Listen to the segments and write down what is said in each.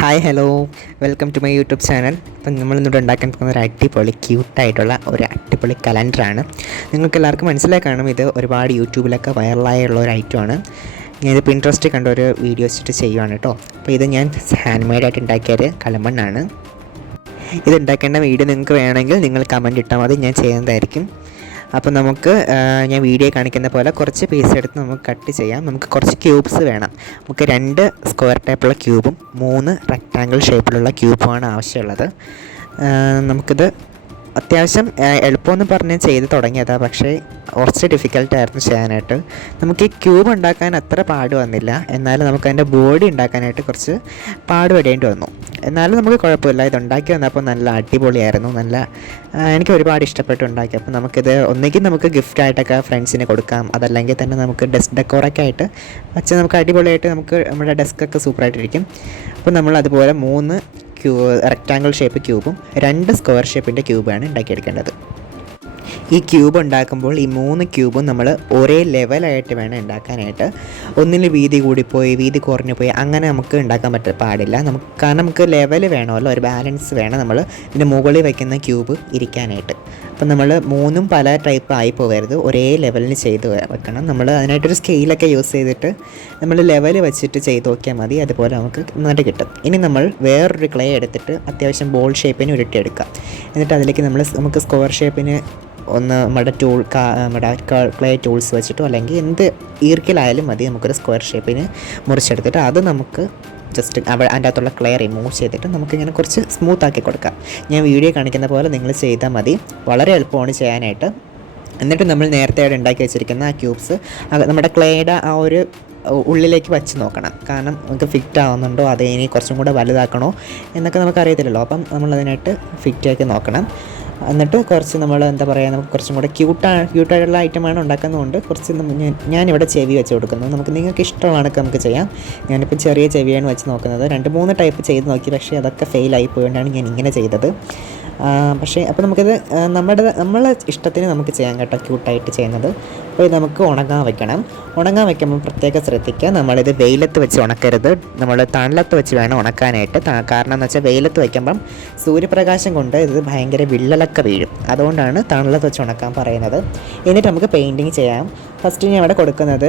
Hi hello, welcome to my YouTube channel. അപ്പം നമ്മളിന്നിവിടെ ഉണ്ടാക്കാൻ പോകുന്ന ഒരു അടിപൊളി ക്യൂട്ടായിട്ടുള്ള ഒരു അടിപൊളി കലണ്ടറാണ്. നിങ്ങൾക്ക് എല്ലാവർക്കും മനസ്സിലായി കാണും, ഇത് ഒരുപാട് യൂട്യൂബിലൊക്കെ വൈറലായുള്ള ഒരു ഐറ്റമാണ്. ഞാനിത് പിൻട്രസ്റ്റ് കണ്ട ഒരു വീഡിയോ വെച്ചിട്ട് ചെയ്യുവാണ് കേട്ടോ. അപ്പോൾ ഇത് ഞാൻ ഹാൻഡ് മെയ്ഡായിട്ട് ഉണ്ടാക്കിയൊരു കളിമണ്ണാണ്. ഇത് ഉണ്ടാക്കേണ്ട വീഡിയോ നിങ്ങൾക്ക് വേണമെങ്കിൽ നിങ്ങൾ കമൻറ്റ് ഇട്ടാൽ മതി, ഞാൻ ചെയ്യുന്നതായിരിക്കും. അപ്പോൾ നമുക്ക് ഞാൻ വീഡിയോ കാണിക്കുന്ന പോലെ കുറച്ച് പീസ് എടുത്ത് നമുക്ക് കട്ട് ചെയ്യാം. നമുക്ക് കുറച്ച് ക്യൂബ്സ് വേണം. നമുക്ക് 2 സ്ക്വയർ ടൈപ്പുള്ള ക്യൂബും 3 റെക്റ്റാങ്കിൾ ഷേപ്പിലുള്ള ക്യൂബുമാണ് ആവശ്യമുള്ളത്. നമുക്കിത് അത്യാവശ്യം എളുപ്പമെന്ന് പറഞ്ഞ് ചെയ്ത് തുടങ്ങിയതാണ്, പക്ഷേ കുറച്ച് ഡിഫിക്കൽട്ടായിരുന്നു ചെയ്യാനായിട്ട്. നമുക്ക് ഈ ക്യൂബ് ഉണ്ടാക്കാൻ അത്ര പാട് വന്നില്ല, എന്നാലും നമുക്കതിൻ്റെ ബോഡി ഉണ്ടാക്കാനായിട്ട് കുറച്ച് പാടുപെടേണ്ടി വന്നു. എന്നാലും നമുക്ക് കുഴപ്പമില്ല. ഇത് ഉണ്ടാക്കി വന്നപ്പോൾ നല്ല അടിപൊളിയായിരുന്നു. എനിക്ക് ഒരുപാട് ഇഷ്ടപ്പെട്ടു ഉണ്ടാക്കി. അപ്പോൾ നമുക്കിത് ഒന്നുകിൽ നമുക്ക് ഗിഫ്റ്റായിട്ടൊക്കെ ഫ്രണ്ട്സിന് കൊടുക്കാം, അതല്ലെങ്കിൽ തന്നെ നമുക്ക് ഡെസ്ക് ഡെക്കോറൊക്കെ ആയിട്ട് വെച്ച് നമുക്ക് അടിപൊളിയായിട്ട് നമുക്ക് നമ്മുടെ ഡെസ്കൊക്കെ സൂപ്പറായിട്ടിരിക്കും. അപ്പോൾ നമ്മൾ അതുപോലെ 3 റെക്റ്റാങ്കിൾ ഷേപ്പ് ക്യൂബും 2 സ്ക്വയർ ഷേപ്പിൻ്റെ ക്യൂബാണ് ഉണ്ടാക്കിയെടുക്കേണ്ടത്. ഈ ക്യൂബ് ഉണ്ടാക്കുമ്പോൾ ഈ 3 ക്യൂബും നമ്മൾ ഒരേ ലെവലായിട്ട് വേണം ഉണ്ടാക്കാനായിട്ട്. ഒന്നിൽ വീതി കൂടിപ്പോയി വീതി കുറഞ്ഞു പോയി അങ്ങനെ നമുക്ക് ഉണ്ടാക്കാൻ പാടില്ല. കാരണം നമുക്ക് ലെവൽ വേണമല്ലോ, ഒരു ബാലൻസ് വേണം നമ്മൾ ഇതിൻ്റെ മുകളിൽ വയ്ക്കുന്ന ക്യൂബ് ഇരിക്കാനായിട്ട്. അപ്പം നമ്മൾ 3ഉം പല ടൈപ്പ് ആയി പോകരുത്, ഒരേ ലെവലിന് ചെയ്ത് വെക്കണം. നമ്മൾ അതിനായിട്ടൊരു സ്കെയിലൊക്കെ യൂസ് ചെയ്തിട്ട് നമ്മൾ ലെവൽ വെച്ചിട്ട് ചെയ്ത് നോക്കിയാൽ മതി, അതുപോലെ നമുക്ക് നന്നായിട്ട് കിട്ടും. ഇനി നമ്മൾ വേറൊരു ക്ലേ എടുത്തിട്ട് അത്യാവശ്യം ബോൾ ഷേപ്പിന് ഉരുട്ടിയെടുക്കാം. എന്നിട്ട് അതിലേക്ക് നമുക്ക് സ്ക്വയർ ഷേപ്പിന് നമ്മുടെ ക്ലേ ടൂൾസ് വെച്ചിട്ടോ അല്ലെങ്കിൽ എന്ത് ഈർക്കിലായാലും മതി, നമുക്കൊരു സ്ക്വയർ ഷേപ്പിന് മുറിച്ചെടുത്തിട്ട് അത് നമുക്ക് ജസ്റ്റ് അതിൻ്റെ അകത്തുള്ള ക്ലേ റിമൂവ് ചെയ്തിട്ട് നമുക്കിങ്ങനെ കുറച്ച് സ്മൂത്താക്കി കൊടുക്കാം. ഞാൻ വീഡിയോ കാണിക്കുന്ന പോലെ നിങ്ങൾ ചെയ്താൽ മതി, വളരെ എളുപ്പമാണ് ചെയ്യാനായിട്ട്. എന്നിട്ട് നമ്മൾ നേരത്തെ ഉണ്ടാക്കി വെച്ചിരിക്കുന്ന ആ ക്യൂബ്സ് നമ്മുടെ ക്ലേയുടെ ആ ഒരു ഉള്ളിലേക്ക് വച്ച് നോക്കണം. കാരണം നമുക്ക് ഫിറ്റ് ആവുന്നുണ്ടോ, അത് ഇനി കുറച്ചും കൂടെ വലുതാക്കണോ എന്നൊക്കെ നമുക്കറിയത്തില്ലല്ലോ. അപ്പം നമ്മളതിനായിട്ട് ഫിറ്റാക്കി നോക്കണം. എന്നിട്ട് കുറച്ച് നമ്മൾ നമുക്ക് കുറച്ചും കൂടെ ക്യൂട്ടായിട്ടുള്ള ഐറ്റമാണ് ഉണ്ടാക്കുന്നതുകൊണ്ട് കുറച്ച് ഞാനിവിടെ ചെവി വെച്ച് കൊടുക്കുന്നത്. നിങ്ങൾക്ക് ഇഷ്ടമാണൊക്കെ നമുക്ക് ചെയ്യാം. ഞാനിപ്പോൾ ചെറിയ ചെവിയാണ് വെച്ച് നോക്കുന്നത്. 2-3 ടൈപ്പ് ചെയ്ത് നോക്കി, പക്ഷേ അതൊക്കെ ഫെയിലായി പോയതുകൊണ്ടാണ് ഞാൻ ഇങ്ങനെ ചെയ്തത്. പക്ഷേ അപ്പോൾ നമുക്കിത് നമ്മളെ ഇഷ്ടത്തിന് നമുക്ക് ചെയ്യാൻ കേട്ടോ, ക്യൂട്ടായിട്ട് ചെയ്യുന്നത്. അപ്പോൾ ഇത് നമുക്ക് ഉണങ്ങാൻ വയ്ക്കുമ്പോൾ പ്രത്യേകം ശ്രദ്ധിക്കുക, നമ്മളിത് വെയിലത്ത് വെച്ച് ഉണക്കരുത്, നമ്മൾ തണലത്ത് വെച്ച് വേണം ഉണക്കാനായിട്ട്. കാരണം എന്ന് വെച്ചാൽ വെയിലത്ത് വയ്ക്കുമ്പം സൂര്യപ്രകാശം കൊണ്ട് ഇത് ഭയങ്കര വിള്ളലൊക്കെ വീഴും, അതുകൊണ്ടാണ് തണലത്ത് വെച്ച് ഉണക്കാൻ പറയുന്നത്. എന്നിട്ട് നമുക്ക് പെയിൻറ്റിങ് ചെയ്യാം. ഫസ്റ്റ് ഞാൻ ഇവിടെ കൊടുക്കുന്നത്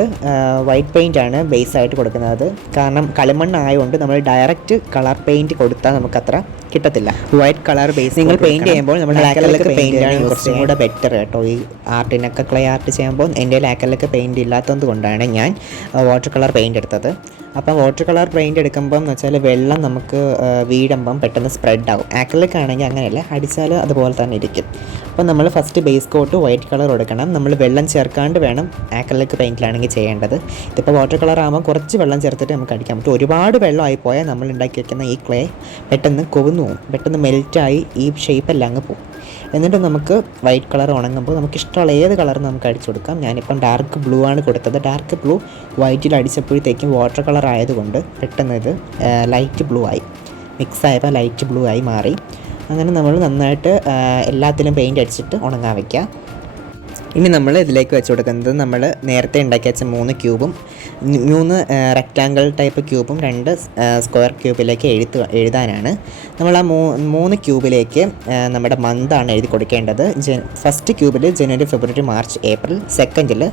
വൈറ്റ് പെയിൻ്റാണ് ബേസായിട്ട് കൊടുക്കുന്നത്. കാരണം കളിമണ്ണായതുകൊണ്ട് നമ്മൾ ഡയറക്റ്റ് കളർ പെയിൻറ്റ് കൊടുത്താൽ നമുക്കത്ര കിട്ടത്തില്ല. വൈറ്റ് കളർ ബേസ് നിങ്ങൾ പെയിൻറ്റ് ചെയ്യുമ്പോൾ നമ്മൾ ആക്രിലിക് പെയിൻ്റാണ് കുറച്ചും കൂടെ ബെറ്റർ കേട്ടോ. ഈ ആർട്ടിനൊക്കെ ക്ലേ ആർട്ട് ചെയ്യുമ്പോൾ എൻ്റെ ആക്രിലിക് പെയിൻറ്റ് ഇല്ലാത്തത് കൊണ്ടാണ് ഞാൻ വാട്ടർ കളർ പെയിൻറ്റ് എടുത്തത്. അപ്പം വാട്ടർ കളർ പെയിൻറ്റ് എടുക്കുമ്പം എന്ന് വെച്ചാൽ വെള്ളം നമുക്ക് വീഴുമ്പം പെട്ടെന്ന് സ്പ്രെഡ് ആവും. ആക്രിലിക് ആണെങ്കിൽ അങ്ങനെയല്ല, അടിച്ചാൽ അതുപോലെ തന്നെ ഇരിക്കും. അപ്പം നമ്മൾ first base coat white colour കൊടുക്കണം. നമ്മൾ വെള്ളം ചേർക്കാണ്ട് വേണം ആക്രിലിക് പെയിൻറ്റിലാണെങ്കിൽ ചെയ്യേണ്ടത്. ഇതിപ്പോൾ വാട്ടർ കളർ ആകുമ്പോൾ കുറച്ച് വെള്ളം ചേർത്തിട്ട് നമുക്ക് അടിക്കാൻ പറ്റും. ഒരുപാട് വെള്ളം ആയിപ്പോയാൽ നമ്മൾ ഉണ്ടാക്കി വയ്ക്കുന്ന ഈ ക്ലേ പെട്ടെന്ന് കൊവുന്നു പോകും, പെട്ടെന്ന് മെൽറ്റായി ഈ ഷേപ്പെല്ലാം അങ്ങ് പോകും. എന്നിട്ട് നമുക്ക് വൈറ്റ് കളർ ഉണങ്ങുമ്പോൾ നമുക്ക് ഇഷ്ടമുള്ള ഏത് കളറും നമുക്ക് അടിച്ചു കൊടുക്കാം. ഞാനിപ്പം ഡാർക്ക് ബ്ലൂ ആണ് കൊടുത്തത്. ഡാർക്ക് ബ്ലൂ വൈറ്റിൽ അടിച്ചപ്പോഴത്തേക്കും വാട്ടർ കളർ ആയതുകൊണ്ട് പെട്ടെന്ന് ഇത് ലൈറ്റ് ബ്ലൂ ആയി, മിക്സ് ആയപ്പോൾ ലൈറ്റ് ബ്ലൂ ആയി മാറി. അങ്ങനെ നമ്മൾ നന്നായിട്ട് എല്ലാത്തിലും പെയിൻറ്റ് അടിച്ചിട്ട് ഉണങ്ങാൻ വയ്ക്കുക. ഇനി നമ്മൾ ഇതിലേക്ക് വെച്ച് കൊടുക്കുന്നത് നമ്മൾ നേരത്തെ ഉണ്ടാക്കി വെച്ച 3 ക്യൂബും 3 റെക്റ്റാങ്കിൾ ടൈപ്പ് ക്യൂബും 2 സ്ക്വയർ ക്യൂബിലേക്ക് എഴുതാനാണ്. നമ്മൾ ആ 3 ക്യൂബിലേക്ക് നമ്മുടെ മന്താണ് എഴുതി കൊടുക്കേണ്ടത്. ഫസ്റ്റ് ക്യൂബിൽ ജനുവരി, ഫെബ്രുവരി, മാർച്ച്, ഏപ്രിൽ, സെക്കൻഡിൽ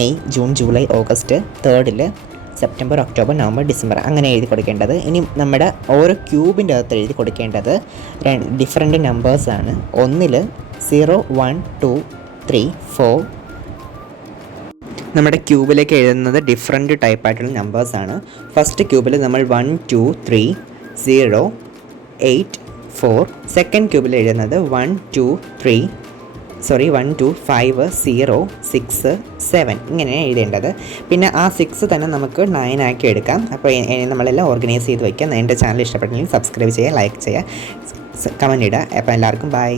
മെയ്, ജൂൺ, ജൂലൈ, ഓഗസ്റ്റ്, തേർഡിൽ സെപ്റ്റംബർ, ഒക്ടോബർ, നവംബർ, ഡിസംബർ അങ്ങനെ എഴുതി കൊടുക്കേണ്ടത്. ഇനി നമ്മുടെ ഓരോ ക്യൂബിൻ്റെ അകത്ത് എഴുതി കൊടുക്കേണ്ടത് ഡിഫറെൻറ്റ് നമ്പേഴ്സാണ്. 1 0 1 2 3 4 നമ്മുടെ ക്യൂബിലേക്ക് എഴുതുന്നത് ഡിഫറെൻറ്റ് ടൈപ്പായിട്ടുള്ള നമ്പേഴ്സാണ്. ഫസ്റ്റ് ക്യൂബിൽ നമ്മൾ 1 2 3 0 8 4. സെക്കൻഡ് ക്യൂബിൽ എഴുതുന്നത് 1 2 5 0 6 7 ഇങ്ങനെയാണ് എഴുതേണ്ടത്. പിന്നെ ആ 6 തന്നെ നമുക്ക് 9 ആക്കി എടുക്കാം. അപ്പോൾ നമ്മളെല്ലാം ഓർഗനൈസ് ചെയ്ത് വയ്ക്കാം. എൻ്റെ ചാനൽ ഇഷ്ടപ്പെട്ടെങ്കിൽ സബ്സ്ക്രൈബ് ചെയ്യുക, ലൈക്ക് ചെയ്യുക, കമൻറ്റ് ഇടുക. അപ്പോൾ എല്ലാവർക്കും ബൈ.